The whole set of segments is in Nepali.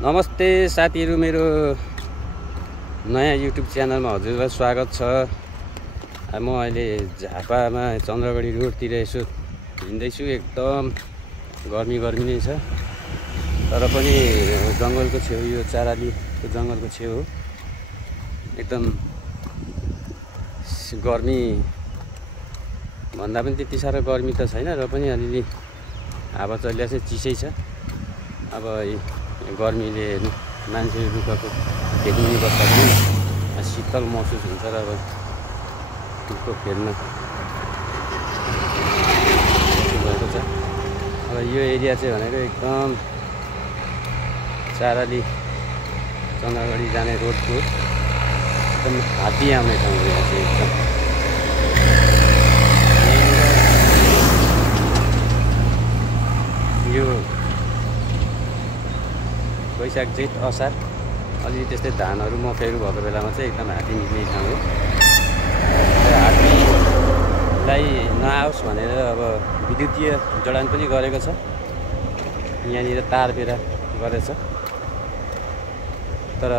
नमस्ते साथीहरु, मेरो नयाँ युट्युब च्यानलमा हजुरलाई स्वागत छ। म अहिले झापामा चन्द्रगढी रोडतिर यसो हिँड्दैछु। एकदम गर्मी नै छ, तर पनि जङ्गलको छेउ, यो चारालीको जङ्गलको छेउ हो। एकदम गर्मी भन्दा पनि त्यति साह्रो गर्मी त छैन, र पनि अलिअलि हावा चलिरहेको छ, चिसै छ। अब गर्मीले मान्छे रुखको फेदमा बस्दा पनि शीतल महसुस हुन्छ, र अब रुखको फेदमा भएको छ। अब यो एरिया चाहिँ भनेको एकदम चाराली चन्द्रगढी जाने रोडको एकदम हात्ती आउने ठाउँ हो। यहाँ चाहिँ एकदम यो वैशाख जेठ असार अलि त्यस्तै धानहरू मकैहरू भएको बेलामा चाहिँ एकदम हात्ती निक्लिने ठाउँ हो। हात्तीलाई नआओस् भनेर अब विद्युतीय जडान पनि गरेको छ। यहाँनिर तार बेरा गरेछ, तर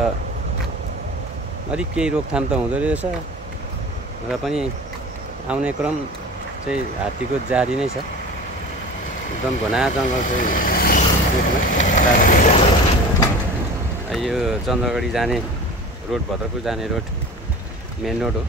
अलिक केही रोकथाम त हुँदो रहेछ, र पनि आउने क्रम चाहिँ हात्तीको जारी नै छ। एकदम घना जङ्गल चाहिँ यो चन्द्रगढी जाने रोड, भद्रपुर जाने रोड मेन रोड हो।